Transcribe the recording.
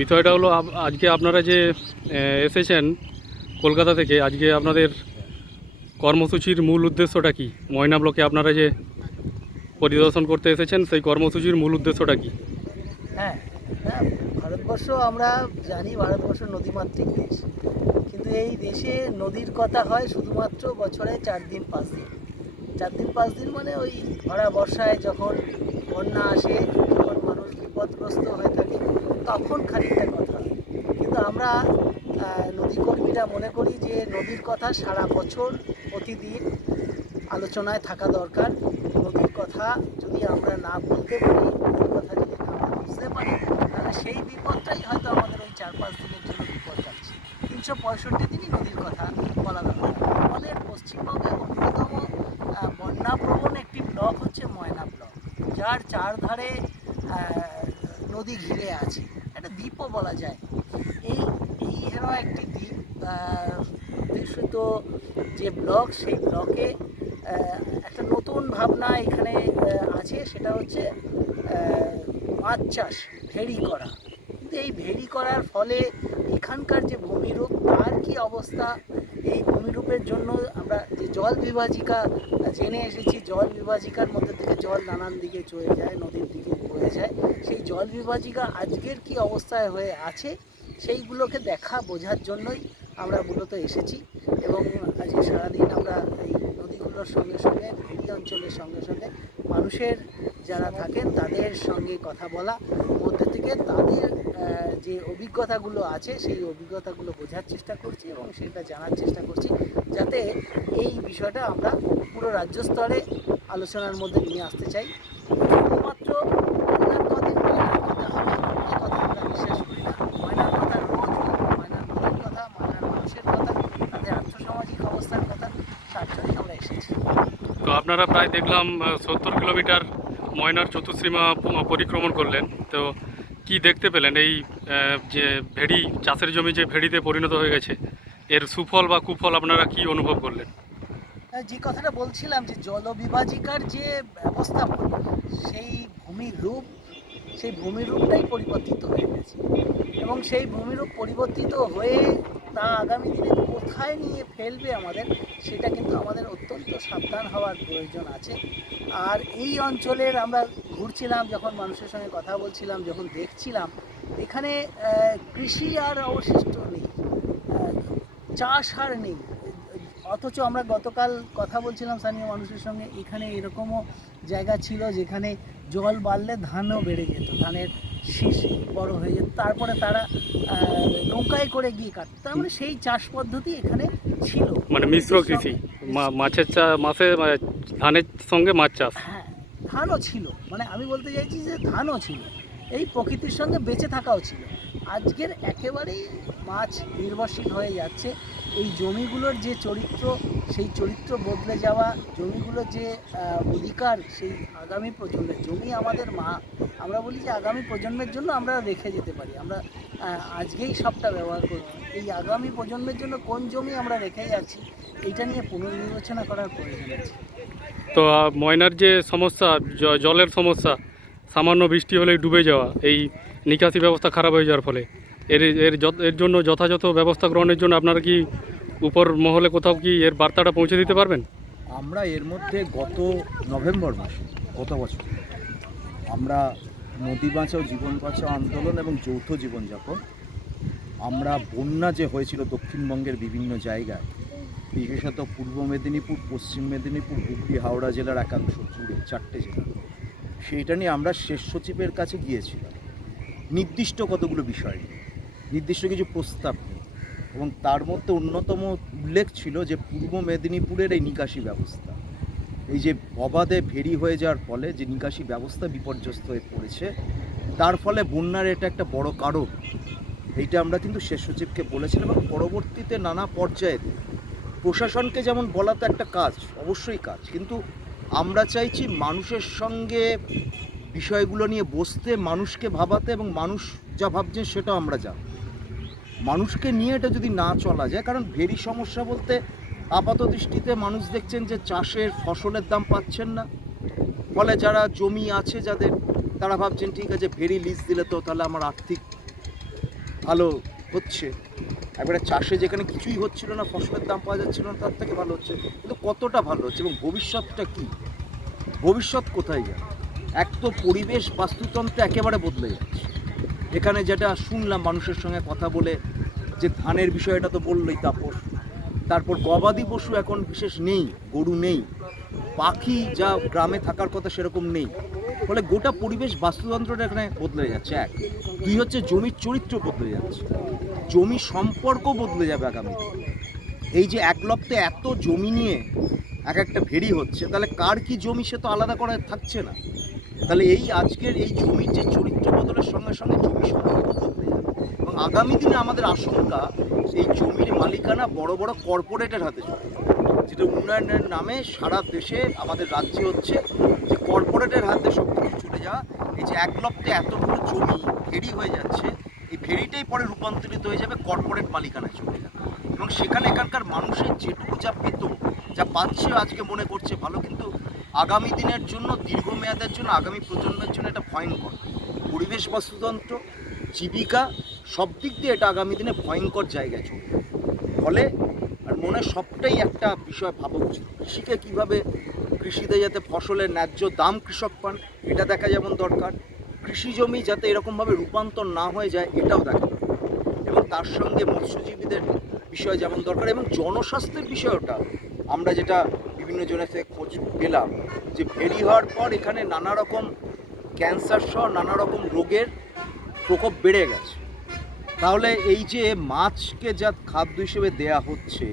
বিষয়টা হলো আজকে আপনারা যে এসেছেন কলকাতা থেকে, আজকে আপনাদের কর্মসূচির মূল উদ্দেশ্যটা কি? ময়না ব্লকে আপনারা যে পরিদর্শন করতে এসেছেন, সেই কর্মসূচির মূল উদ্দেশ্যটা কি? হ্যাঁ, হ্যাঁ, ভারতবর্ষ আমরা জানি ভারতবর্ষ নদীমাতৃক দেশ। কিন্তু এই দেশে নদীর কথা হয় শুধুমাত্র বছরে 4 দিন 5 দিন। 4 দিন 5 দিন মানে ওই ভরা বর্ষায় যখন বন্যা আসে, যখন মানুষ বিপদগ্রস্ত হয়ে থাকে, তখন খানিকটা কথা হয়। কিন্তু আমরা নদীকর্মীরা মনে করি যে নদীর কথা সারা বছর প্রতিদিন আলোচনায় থাকা দরকার। নদীর কথা যদি আমরা না বলতে পারি, নদীর কথা যদি না আমরা বুঝতে পারি, তাহলে সেই বিপদটাই হয়তো আমাদের ওই 4-5 দিনের জন্য বিপদ যাচ্ছে। 365 দিনই নদীর কথা বলা দরকার। আমাদের পশ্চিমবঙ্গের অন্যতম বন্যাপ্রবণ একটি ব্লক হচ্ছে ময়না ব্লক, যার চারধারে নদী ঘিরে আছে, একটা দ্বীপও বলা যায়। এই এই হেন একটি দ্বীপ উদ্দেশিত যে ব্লক, সেই ব্লকে একটা নতুন ভাবনা এখানে আছে, সেটা হচ্ছে মাছ চাষ, ভেড়ি করা। কিন্তু এই ভেড়ি করার ফলে এখানকার যে ভূমিরূপ, তার কি অবস্থা, এই ভূমিরূপের জন্য আমরা যে জল বিভাজিকা জেনে এসেছি, জল বিভাজিকার মধ্যে থেকে জল নানান দিকে চলে যায়, নদীর দিকে বয়ে যায়। সেই জল বিভাজিকা আজকের কি অবস্থায় হয়ে আছে, সেইগুলোকে দেখা বোঝার জন্যই আমরা মূলত এসেছি। এবং আজকে সারাদিন আমরা এই নদীগুলোর সঙ্গে সঙ্গে, ভেড়ি অঞ্চলের সঙ্গে সঙ্গে মানুষের যারা থাকেন তাদের সঙ্গে কথা বলা, মধ্যে থেকে তাদের যে অভিজ্ঞতাগুলো আছে সেই অভিজ্ঞতাগুলো বোঝার চেষ্টা করছি এবং সেটা জানার চেষ্টা করছি, যাতে এই বিষয়টা আমরা পুরো রাজ্য স্তরে আলোচনার মধ্যে নিয়ে আসতে চাই। শুধুমাত্র ময়নার কদিন ময়নার কথা হবে এই কথা আমরা বিশ্বাস করি না। ময়নার কথা রোজ হোক, ময়নার নদীর কথা, ময়নার মানুষের কথা, তাদের আর্থসামাজিক অবস্থার কথা, তার জন্যই আমরা এসেছি। তো আপনারা প্রায় দেখলাম 70 কিলোমিটার ময়নার চতুর্সীমা পরিক্রমণ করলেন। তো কি দেখতে পেলেন এই যে ভেড়ি চাষের জমি যে ভেড়িতে পরিণত হয়ে গেছে, এর সুফল বা কুফল আপনারা কি অনুভব করলেন? যে কথাটা বলছিলাম যে জলবিভাজিকার যে ব্যবস্থাপনা, সেই ভূমির রূপ, সেই ভূমির রূপটাই পরিবর্তিত হয়ে গেছে। এবং সেই ভূমিরূপ পরিবর্তিত হয়ে তা আগামী দিনে কোথায় নিয়ে ফেলবে আমাদের, সেটা কিন্তু আমাদের অত্যন্ত সাবধান হওয়ার প্রয়োজন আছে। আর এই অঞ্চলের আমরা ঘুরছিলাম, যখন মানুষের সঙ্গে কথা বলছিলাম, যখন দেখছিলাম, এখানে কৃষি আর অবশিষ্ট নেই, চাষ আর নেই। অথচ আমরা গতকাল কথা বলছিলাম স্থানীয় মানুষের সঙ্গে, এখানে এরকমও জায়গা ছিল যেখানে জল বাড়লে ধানও বেড়ে যেত, ধানের শীষ বড় হয়ে যেত, তারপরে তারা নৌকায় করে গিয়ে কাটত। তার মানে সেই চাষ পদ্ধতি এখানে ছিল, মানে মিশ্র কৃষি, মাছের ধানের সঙ্গে মাছ চাষ। হ্যাঁ, ধানও ছিল, মানে আমি বলতে চাইছি যে ধানও ছিল, এই প্রকৃতির সঙ্গে বেঁচে থাকাও ছিল। আজকের একেবারেই মাছ নির্ভরশীল হয়ে যাচ্ছে। এই জমিগুলোর যে চরিত্র, সেই চরিত্র বদলে যাওয়া, জমিগুলোর যে অধিকার, সেই আগামী প্রজন্মের জমি আমাদের মা, আমরা বলি যে আগামী প্রজন্মের জন্য আমরা রেখে যেতে পারি, আমরা আজকেই সবটা ব্যবহার করব। এই আগামী প্রজন্মের জন্য কোন জমি আমরা রেখে যাচ্ছি, এইটা নিয়ে পুনর্বিবেচনা করার প্রয়োজন আছে। তো ময়নার যে সমস্যা, জলের সমস্যা, সামান্য বৃষ্টি হলেই ডুবে যাওয়া, এই নিকাশি ব্যবস্থা খারাপ হয়ে যাওয়ার ফলে এর জন্য যথাযথ ব্যবস্থা গ্রহণের জন্য আপনারা কি উপর মহলে কোথাও কি এর বার্তাটা পৌঁছে দিতে পারবেন? আমরা এর মধ্যে গত নভেম্বর মাসে, গত বছর আমরা নদী বাঁচাও জীবন বাঁচাও আন্দোলন এবং যৌথ জীবনযাপন, আমরা বন্যা যে হয়েছিল দক্ষিণবঙ্গের বিভিন্ন জায়গায়, বিশেষত পূর্ব মেদিনীপুর, পশ্চিম মেদিনীপুর, হুগলি, হাওড়া জেলার একাংশ জুড়ে 4টে জেলা, সেইটা নিয়ে আমরা শেষ সচিবের কাছে গিয়েছিলাম নির্দিষ্ট কতগুলো বিষয় নিয়ে, নির্দিষ্ট কিছু প্রস্তাব নিয়ে। এবং তার মধ্যে অন্যতম উল্লেখ ছিল যে পূর্ব মেদিনীপুরের এই নিকাশি ব্যবস্থা, এই যে অবাধে ভেড়ি হয়ে যাওয়ার ফলে যে নিকাশি ব্যবস্থা বিপর্যস্ত হয়ে পড়েছে, তার ফলে বন্যার এটা একটা বড় কারণ। এইটা আমরা কিন্তু শেষ সচিবকে বলেছিলাম এবং পরবর্তীতে নানা পর্যায়ে প্রশাসনকে যেমন বলা তো একটা কাজ, অবশ্যই কাজ, কিন্তু আমরা চাইছি মানুষের সঙ্গে বিষয়গুলো নিয়ে বসতে, মানুষকে ভাবাতে, এবং মানুষ যা ভাবছেন সেটাও আমরা জানি। মানুষকে নিয়ে এটা যদি না চলা যায়, কারণ ভেরি সমস্যা বলতে আপাত দৃষ্টিতে মানুষ দেখছেন যে চাষের ফসলের দাম পাচ্ছেন না, ফলে যারা জমি আছে, যাদের তারা ভাবছেন ঠিক আছে ভেরি লিজ দিলে তো তাহলে আমার আর্থিক ভালো হচ্ছে, একবারে চাষে যেখানে কিছুই হচ্ছিল না, ফসলের দাম পাওয়া যাচ্ছিল না, তার থেকে ভালো হচ্ছে। কিন্তু কতটা ভালো হচ্ছে এবং ভবিষ্যৎটা কি, ভবিষ্যৎ কোথায় যায়? এক তো পরিবেশ বাস্তুতন্ত্র একেবারে বদলে যাচ্ছে। এখানে যেটা শুনলাম মানুষের সঙ্গে কথা বলে, যে ধানের বিষয়টা তো বললই তাপস, তারপর গবাদি পশু এখন বিশেষ নেই, গরু নেই, পাখি যা গ্রামে থাকার কথা সেরকম নেই, ফলে গোটা পরিবেশ বাস্তুতন্ত্রটা এখানে বদলে যাচ্ছে। এক, দুই হচ্ছে জমির চরিত্র বদলে যাচ্ছে, জমি সম্পর্ক বদলে যাবে আগামী দিনে। এই যে এক লপ্তে এত জমি নিয়ে এক একটা ভেরি হচ্ছে, তাহলে কার কি জমি সে তো আলাদা করা থাকছে না। তাহলে এই আজকের এই জমির যে চরিত্র বদলের সঙ্গে সঙ্গে জমি সম্পর্ক বদলে যাবে এবং আগামী দিনে আমাদের আশঙ্কা এই জমির মালিকানা বড় বড় কর্পোরেটের হাতে চলে যাবে, যেটা উন্নয়নের নামে সারা দেশে আমাদের রাজ্যে হচ্ছে, যে কর্পোরেটের হাতে সব কিছু চলে যাওয়া। এই যে এক লপ্তে এতগুলো জমি ভেরি হয়ে যাচ্ছে, এই ভেরিটাই পরে রূপান্তরিত হয়ে যাবে কর্পোরেট মালিকানায় চলে যাবে এবং সেখানে এখানকার মানুষের যেটুকু যা পেত, যা পাচ্ছে আজকে মনে করছে ভালো, কিন্তু আগামী দিনের জন্য, দীর্ঘমেয়াদের জন্য, আগামী প্রজন্মের জন্য এটা ভয়ঙ্কর। পরিবেশ বাস্তুতন্ত্র, জীবিকা, সব দিক দিয়ে এটা আগামী দিনে ভয়ঙ্কর জায়গায় চলে যাবে। ফলে আর মনে হয় সবটাই একটা বিষয় ভাবা উচিত, কৃষিকে কীভাবে, কৃষিতে যাতে ফসলের ন্যায্য দাম কৃষক পান এটা দেখা যেমন দরকার, কৃষি জমি যাতে এরকমভাবে রূপান্তর না হয়ে যায় এটাও দেখা দরকার, এবং তার সঙ্গে মৎস্যজীবীদের বিষয় যেমন দরকার, এবং জনস্বাস্থ্যের বিষয়টা আমরা যেটা বিভিন্ন জনের থেকে খোঁজ পেলাম, যে ভেরি হওয়ার পর এখানে নানা রকম ক্যান্সার সহ নানা রকম রোগের প্রকোপ বেড়ে গেছে। তাহলে এই যে মাছকে যা খাদ্য হিসেবে দেয়া হচ্ছে,